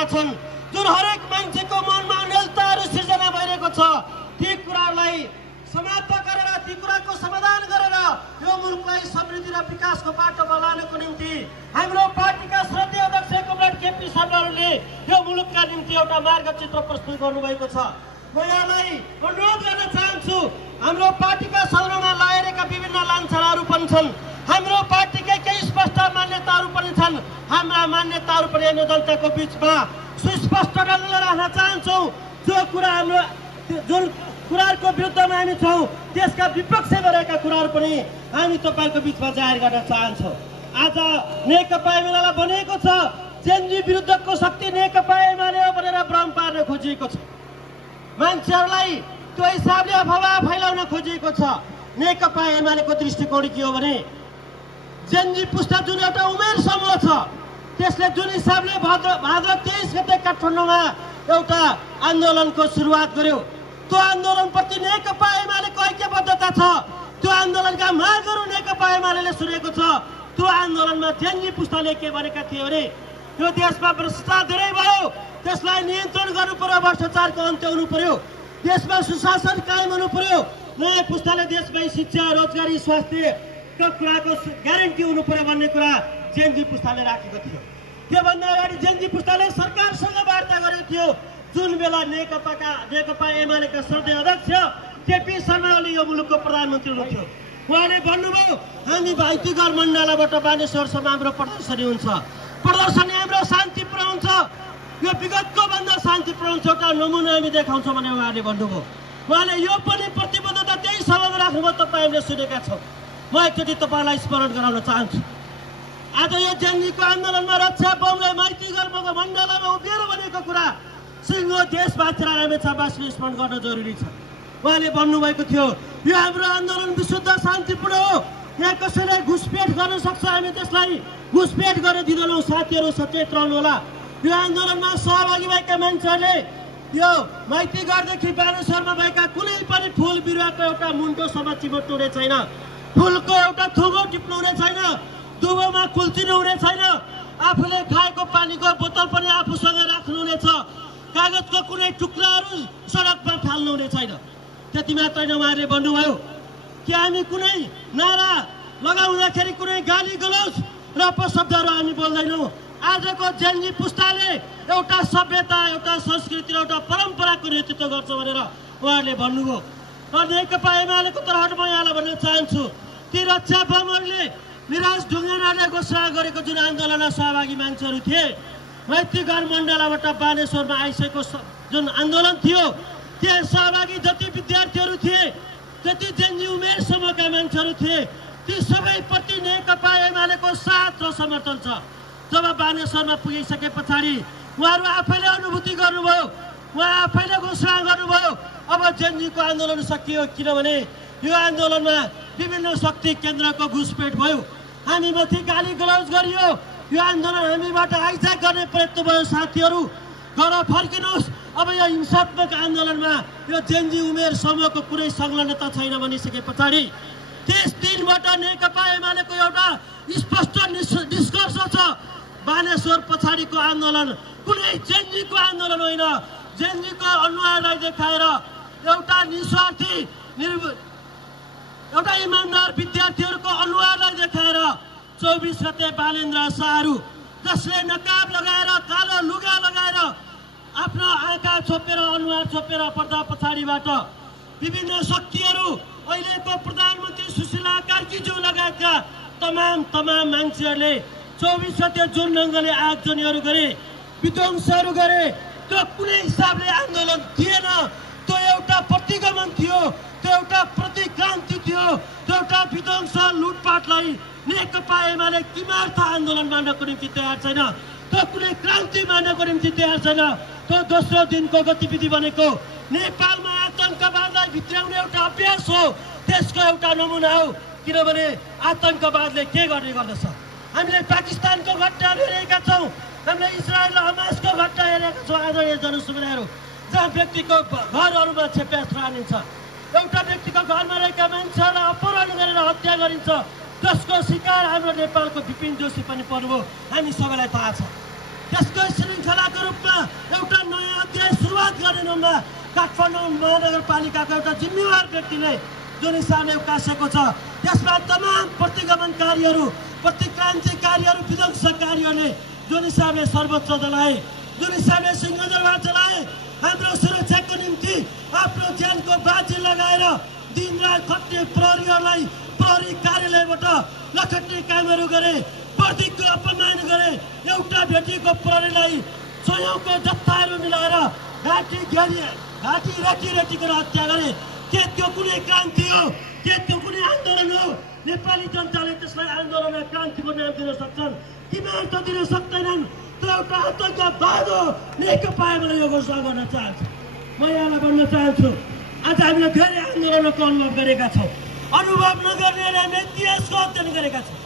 भइरहेका छन्, जुन हरेक मान्छेको मनमा अनिलताहरू सिर्जना भइरहेको छ, ती कुराहरूलाई समाप्त गरेर, ती कुराको समाधान गरेर यो मुलुकलाई समृद्धि र विकासको बाटोमा लानको निम्ति हाम्रो पार्टीका श्रद्धेय अध्यक्ष कमरेड केपी शर्माले यो मुलुकका निम्ति एउटा मार्गचित्र प्रस्तुत गर्नुभएको छ। म यहाँलाई अनुरोध गर्न चाहन्छु, हाम्रो पार्टीका सदनमा लागेका विभिन्न लान्छनाहरू पनि छन्, हाम्रो पार्टीकै केही स्पष्ट मान्यताहरू पनि छन्। हाम्रा मान्यताहरू पनि हामी जनताको बिचमा सुस्पष्ट ढङ्गले राख्न चाहन्छौँ। जो कुरा हाम्रो जुन कुराहरूको विरुद्धमा हामी छौँ, त्यसका विपक्ष गरेका कुराहरू पनि हामी तपाईँको बिचमा जाहेर गर्न चाहन्छौँ। आज नेकपा एमालेलाई भनेको छ, जेनजी विरुद्धको शक्ति नेकपा एमाले हो भनेर भ्रम पार्न खोजिएको छ, मान्छेहरूलाई त्यो हिसाबले अफवाह फैलाउन खोजिएको छ। नेकपा एमालेको दृष्टिकोण के हो भने जेनजी पुस्ता जुन एउटा उमेर समूह छ, त्यसले जुन हिसाबले भाद्र 23 गते काठमाडौँमा एउटा आन्दोलनको सुरुवात गर्यो, त्यो आन्दोलनप्रति नेकपा एमालेको ऐक्यबद्धता छ। त्यो आन्दोलनका मागहरू नेकपा एमालेले सुनेको छ। त्यो आन्दोलनमा जेनजी पुस्ताले के भनेका थिए भने यो देशमा भ्रष्टाचार धेरै भयो, त्यसलाई नियन्त्रण गर्नु पर्यो, भ्रष्टाचारको अन्त्य हुनु पर्यो, देशमा सुशासन कायम हुनु पर्यो, नयाँ पुस्ताले देशमै शिक्षा, रोजगारी, स्वास्थ्यको कुराको ग्यारेन्टी हुनु पर्यो भन्ने कुरा जेनजी पुस्ताले राखेको थियो। त्योभन्दा अगाडि जेनजी पुस्ताले सरकारसँग वार्ता गरेको थियो, जुन बेला नेकपा एमालेका श्रद्धेय अध्यक्ष केपी शर्मा ओली यो मुलुकको प्रधानमन्त्री हुनुहुन्थ्यो। उहाँले भन्नुभयो, हामी भाइतीघर मण्डलाबाट बानेश्वरसम्म हाम्रो प्रदर्शनी हुन्छ, प्रदर्शनी हाम्रो शान्तिपूर्ण हुन्छ, यो विगतको भन्दा शान्तिपूर्ण हुन्छ, एउटा नमुना हामी देखाउँछौँ भने उहाँले भन्नुभयो। उहाँले यो पनि प्रतिबद्धता त्यही समयमा राख्नुभयो, तपाईँ हामीले सुनेका छौँ। म एकचोटि तपाईँलाई स्मरण गराउन चाहन्छु, आज यो जेनजीको आन्दोलनमा रक्षा बमले माइतीघरको मण्डलामा उभिएर भनेको कुरा सिङ्गो देश बाँचेर रामेछ बाँच्ने स्मरण गर्न जरुरी छ। उहाँले भन्नुभएको थियो, यो हाम्रो आन्दोलन विशुद्ध शान्तिपूर्ण हो, यहाँ कसैले घुसपेट गर्न सक्छ, हामी त्यसलाई घुसपेट गरेर दिँदैनौँ। साथीहरू सचेत रहनु होला। यो आन्दोलनमा सहभागी भएका मान्छेहरूले यो माइतीघरदेखि बानेश्वरमा भएका कुनै पनि फुल बिरुवाको एउटा मुन्टोसम्म चिमट्नु हुने छैन, फुलको एउटा थुगो टिप्नु हुने छैन, दुबोमा कुल्चिनु हुने छैन, आफूले खाएको पानीको बोतल पनि आफूसँग राख्नु हुनेछ, कागजको कुनै टुक्राहरू सडकमा फाल्नु हुने छैन। त्यति मात्र होइन, उहाँले भन्नुभयो कि हामी कुनै नारा लगाउँदाखेरि कुनै गाली गलौज र अपशब्दहरू हामी बोल्दैनौँ। आजको जेनजी पुस्ताले एउटा सभ्यता, एउटा संस्कृति र एउटा परम्पराको नेतृत्व गर्छ भनेर उहाँले भन्नुभयो। र नेकपा एमालेको तर्फबाट म यहाँलाई भन्न चाहन्छु, ती रक्षा बमहरूले निराज ढुङ्गानाले घोषणा गरेको जुन आन्दोलनमा सहभागी मान्छेहरू थिए, माइतीघर मण्डलाबाट बानेश्वरमा आइसकेको जुन आन्दोलन थियो, त्यहाँ सहभागी जति विद्यार्थीहरू थिए, जति जेनजी उमेर समूहका मान्छेहरू थिए, ती सबैप्रति नेकपा एमालेको साथ र समर्थन छ। जब बानेश्वरमा पुगिसके पछाडि उहाँहरू आफैले अनुभूति गर्नुभयो, उहाँ आफैले घोषणा गर्नुभयो, अब जेनजीको आन्दोलन सकियो, किनभने यो आन्दोलनमा विभिन्न शक्ति केन्द्रको घुसपेट भयो, हामीमाथि गाली गलौज गरियो, यो आन्दोलन हामीबाट हाइज्याक गर्ने प्रयत्न भयो। साथीहरू घर फर्किनुहोस्, अब यो हिंसात्मक आन्दोलनमा यो जेनजी उमेर समूहको कुनै संलग्नता छैन भनिसके पछाडि त्यस दिनबाट नेकपा एमालेको एउटा स्पष्ट निष्कर्ष छ, बानेश्वर पछाडिको आन्दोलन कुनै जेनजीको आन्दोलन होइन। जेनजीको अनुहारलाई देखाएर एउटा निस्वार्थी एउटा इमान्दार विद्यार्थीहरूको अनुहारलाई देखाएर 24 गते बालेन्द्र शाहहरू जसले नकाब लगाएर, कालो लुगा लगाएर, आफ्नो आँखा छोपेर, अनुहार छोपेर पर्दा पछाडिबाट विभिन्न शक्तिहरू, अहिलेको प्रधानमन्त्री सुशीला कार्कीज्यू लगायतका तमाम मान्छेहरूले 24 गते जुन ढङ्गले आगजनीहरू गरे, विध्वंसहरू गरे, त्यो कुनै हिसाबले आन्दोलन थिएन, त्यो एउटा प्रतिगमन थियो, त्यो एउटा प्रतिक्रान्ति थियो, त्यो एउटा विध्वंस लुटपाटलाई नेकपा एमाले किमार्थ आन्दोलन मान्नको निम्ति तयार छैन, त्यो कुनै क्रान्ति मान्नको निम्ति तयार छैन। त्यो दोस्रो दिनको गतिविधि भनेको नेपालमा आतङ्कवादलाई भित्र्याउने एउटा अभ्यास हो, त्यसको एउटा नमुना हो। किनभने आतङ्कवादले के गर्ने गर्दछ, हामीले पाकिस्तानको घटनाहरू हेरेका छौँ, हामीले इजरायल र हमासको घटना हेरेका छौँ। आदरणीय जनसमुदायहरू, जहाँ व्यक्तिको घरहरूमा क्षेप्यास्त्र हानिन्छ, एउटा व्यक्तिको घरमा रहेका मान्छेहरूलाई अपहरण गरेर हत्या गरिन्छ, जसको शिकार हाम्रो नेपालको विपिन जोशी पनि पर्नुभयो, हामी सबैलाई थाहा छ। त्यसकै श्रृङ्खलाको रूपमा एउटा नयाँ अध्याय सुरुवात गर्नेमा काठमाडौँ महानगरपालिकाको एउटा जिम्मेवार व्यक्तिले जुन हिसाबले उकासेको छ त्यसमा तमाम प्रतिगमनकारीहरू प्रतिक्रान्तिकारीहरू विध्वंसकारीहरूले जुन हिसाबले सर्वोच्च जलाए जुन हिसाबले सिंहदरबार जलाए हाम्रो सुरक्षाको निम्ति आफ्नो ज्यानको बाजी लगाएर दिनरात खट्ने प्रहरीहरूलाई प्रहरी कार्यालयबाट लखट्ने कामहरू गरे प्रतीकको अपमान गरे एउटा भेटिएको प्रहरीलाई सयौंको जत्थाहरू मिलाएर घाँटी रेटी हत्या गरे के त्यो कुनै क्रान्ति हो के त्यो कुनै आन्दोलन हो नेपाली जनताले त्यसलाई आन्दोलन र क्रान्तिको नाम दिन सक्छन् किमान त दिन सक्दैनन् त्यो एउटा आतंकवाद हो नेकपा एमाले यो घोषणा गर्न चाहन्छु म यहाँलाई भन्न चाहन्छु आज हामीले धेरै आन्दोलनको अनुभव गरेका छौँ अनुभव नगर्नेले हामी इतिहासको अध्ययन गरेका छौँ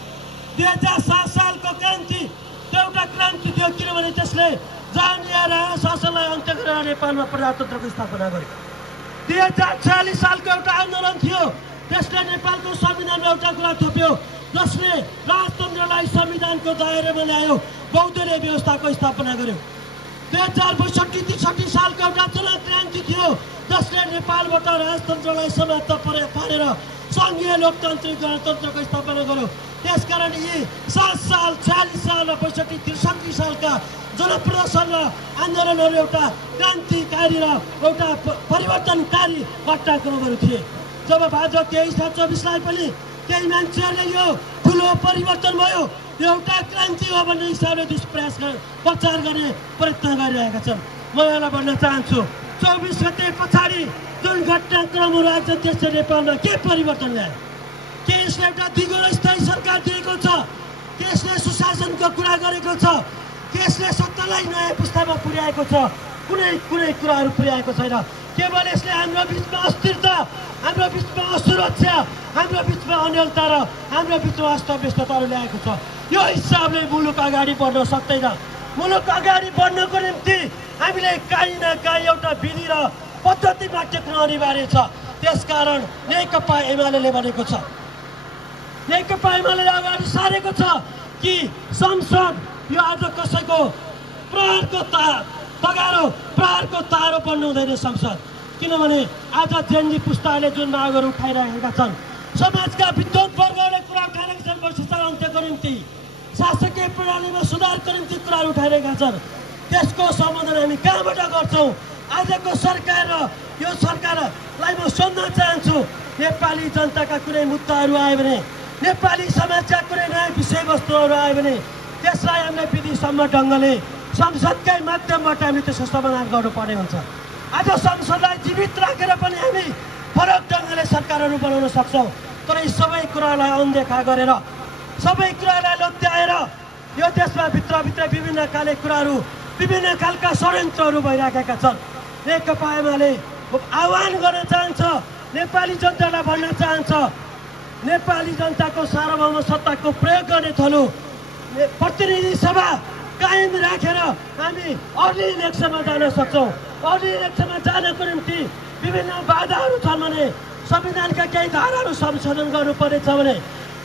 2007 सालको क्रान्ति त्यो एउटा क्रान्ति थियो किनभने त्यसले जानिया राणा शासनलाई अन्त्य गरेर नेपालमा प्रजातन्त्रको स्थापना गर्यो 2046 सालको एउटा आन्दोलन थियो त्यसले नेपालको संविधानमा एउटा कुरा थप्यो जसले राजतन्त्रलाई संविधानको दायरामा ल्यायो बहुदलीय व्यवस्थाको स्थापना गर्यो 2062-63 सालको एउटा जनक्रान्ति थियो जसले नेपालबाट राजतन्त्रलाई समाप्त पारेर सङ्घीय लोकतान्त्रिक गणतन्त्रको स्थापना गर्यो त्यसकारण यी 7 साल 46 साल र 62-63 सालका जनप्रदर्शन र आन्दोलनहरू एउटा क्रान्तिकारी र एउटा परिवर्तनकारी घटनाक्रमहरू थिए जब भाद्र 23-24 पनि केही मान्छेहरूले यो ठुलो परिवर्तन भयो यो एउटा क्रान्ति हो भन्ने हिसाबले दुष्प्रयास प्रचार गर्ने प्रयत्न गरिरहेका छन् म यहाँलाई भन्न चाहन्छु 24 गते पछाडि जुन घटनाक्रमहरू आज देश नेपालमा के परिवर्तन ल्यायो के यसले एउटा दिगो स्थायी सरकार दिएको छ के यसले सुशासनको कुरा गरेको छ के यसले सत्तालाई नयाँ पुस्तामा पुर्याएको छ कुनै कुराहरू पुर्याएको छैन केवल यसले हाम्रो बिचमा अस्थिरता हाम्रो बिचमा असुरक्षा हाम्रो बिचमा अनिलता र हाम्रो बिचमा अस्तव्यस्तताहरू ल्याएको छ यो हिसाबले मुलुक अगाडि बढ्न सक्दैन मुलुक अगाडि बढ्नको निम्ति हामीले काहीँ न काहीँ एउटा विधि र पद्धतिमा टेक्न अनिवार्य छ त्यसकारण नेकपा एमाले भनेको छ नेकपा एमाले अगाडि सारेको छ कि संसद यो आज कसैको प्रहारको तारो बन्नु हुँदैन संसद किनभने आज जेनजी पुस्ताले जुन मागहरू उठाइरहेका छन् समाजका विद्वान वर्गहरूले कुरा उठाइरहेका छन् भ्रष्टाचार अन्त्यको निम्ति शासकीय प्रणालीमा सुधारको निम्ति कुराहरू उठाइरहेका छन् त्यसको समाधान हामी कहाँबाट गर्छौँ आजको सरकार र यो सरकारलाई म सोध्न चाहन्छु नेपाली जनताका कुनै मुद्दाहरू आयो भने नेपाली समाजका कुनै नयाँ विषयवस्तुहरू आयो भने त्यसलाई हामीले विधिसम्म ढङ्गले संसदकै माध्यमबाट हामी त्यसको समाधान गर्नुपर्ने हुन्छ आज संसदलाई जीवित राखेर पनि हामी फरक ढङ्गले सरकारहरू बनाउन सक्छौँ तर यी सबै कुरालाई अनदेखा गरेर सबै कुरालाई लोत्याएर यो देशमा भित्रभित्र विभिन्न खाले कुराहरू विभिन्न खालका षड्यन्त्रहरू भइराखेका छन् नेकपा एमाले आह्वान गर्न चाहन्छ नेपाली जनतालाई भन्न चाहन्छ नेपाली जनताको सार्वभौम सत्ताको प्रयोग गर्ने थलो प्रतिनिधि सभा कायम राखेर हामी अर्ली इलेक्सनमा जान सक्छौँ अर्ली इलेक्सनमा जानको निम्ति विभिन्न बाधाहरू छन् भने संविधानका केही धाराहरू संशोधन गर्नुपर्नेछ भने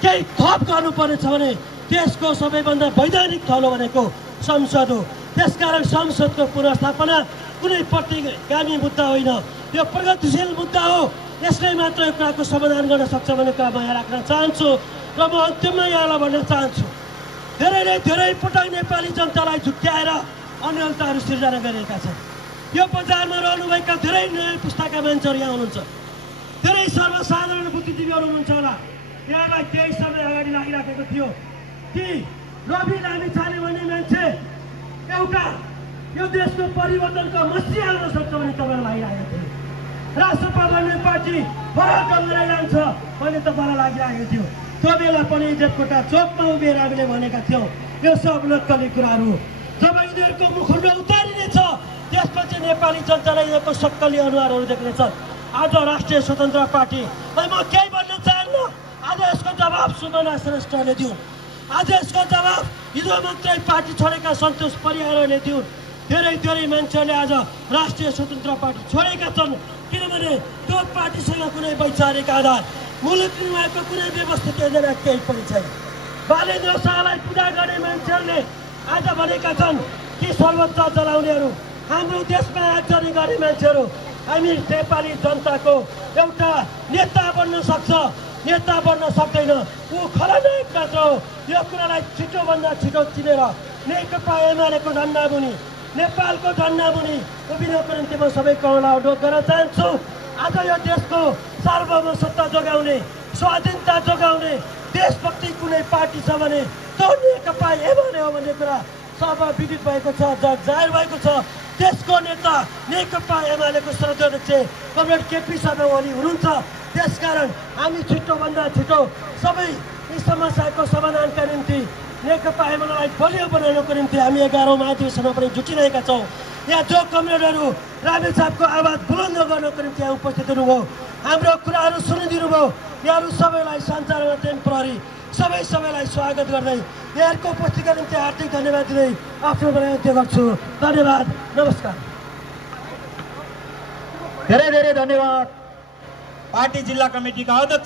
केही थप गर्नुपर्नेछ भने देशको सबैभन्दा वैधानिक थलो भनेको संसद हो त्यसकारण संसदको पुनर्स्थापना कुनै प्रतिगामी मुद्दा होइन यो प्रगतिशील मुद्दा हो यसले मात्र यो कुराको समाधान गर्न सक्छ भन्ने कुरा म यहाँ राख्न चाहन्छु र म अन्तिममा यहाँलाई भन्न चाहन्छु धेरै पटक नेपाली जनतालाई झुक्क्याएर अनिलताहरू सिर्जना गरिएका छन् यो बजारमा रहनुभएका धेरै नयाँ पुस्ताका मान्छेहरू यहाँ हुनुहुन्छ धेरै सर्वसाधारण बुद्धिजीवीहरू हुनुहुन्छ होला यहाँलाई केही समय अगाडि लागिराखेको थियो कि रवि लामिछाने भन्ने मान्छे एउटा यो देशको परिवर्तनको मसी आउन सक्छ भन्ने तपाईँलाई लागिरहेको थियो राष्ट्रपा भन्ने पार्टी फरक ढङ्गले जान्छ भन्ने तपाईँलाई लागिरहेको थियो त्यो बेला पनि इज्जतकोटा चोकमा उभिएर हामीले भनेका थियौँ यो सब नक्कली कुराहरू जब यिनीहरूको मुखण्ड उतारिनेछ त्यसपछि नेपाली जनतालाई यिनीहरूको सक्कली अनुहारहरू देख्नेछ आज राष्ट्रिय स्वतन्त्र पार्टी म केही भन्न चाहन्न आज यसको जवाब सुमना श्रेष्ठले दिउन् आज यसको जवाब हिजो मात्रै पार्टी छोडेका सन्तोष परियारले दिउन् धेरै मान्छेहरूले आज राष्ट्रिय स्वतन्त्र पार्टी छोडेका छन् किनभने त्यो पार्टीसँग कुनै वैचारिक आधार मुलुक निर्माणको कुनै व्यवस्थित योजना केही पनि छैन बालेन्द्र शाहलाई पूजा गर्ने मान्छेहरूले आज भनेका छन् कि सर्वोच्च जलाउनेहरू हाम्रो देशमा आगजनी गर्ने मान्छेहरू हामी नेपाली जनताको एउटा नेता बन्न सक्छ, नेता बन्न सक्दैन, ऊ खलनायक मात्र हो। यो कुरालाई छिटोभन्दा छिटो चिनेर नेकपा एमालेको झन्डामुनि, नेपालको झन्डामुनि उभिनको निम्ति म सबैको अनुरोध गर्न चाहन्छु। आज यो देशको सार्वभौमसत्ता जोगाउने, स्वाधीनता जोगाउने देशभक्ति कुनै पार्टी छ भने त्यो नेकपा एमाले हो भन्ने कुरा सब विदित भएको छ, जाहेर भएको छ। देशको नेता नेकपा एमालेको श्रद्धेय अध्यक्ष कमरेड केपी शर्मा ओली हुनुहुन्छ। त्यसकारण हामी छिटोभन्दा छिटो सबै यी समस्याको समाधानका निम्ति नेकपा एमालेलाई बलियो बनाउनको निम्ति हामी 11औं महाधिवेशनमा पनि जुटिरहेका छौँ। यहाँ जो कमरेडहरू रामेछापको आवाज बुलन्द गर्नको निम्ति यहाँ उपस्थित हुनुभयो, हाम्रो कुराहरू सुनिदिनु भयो, यहाँहरू सबैलाई सञ्चार माध्यम प्रहरी सबैलाई स्वागत गर्दै यहाँहरूको उपस्थितिका निम्ति हार्दिक धन्यवाद दिँदै आफ्नो बयान गर्छु। धन्यवाद, नमस्कार। धेरै धेरै धन्यवाद। पार्टी जिल्ला कमिटीका अध्यक्ष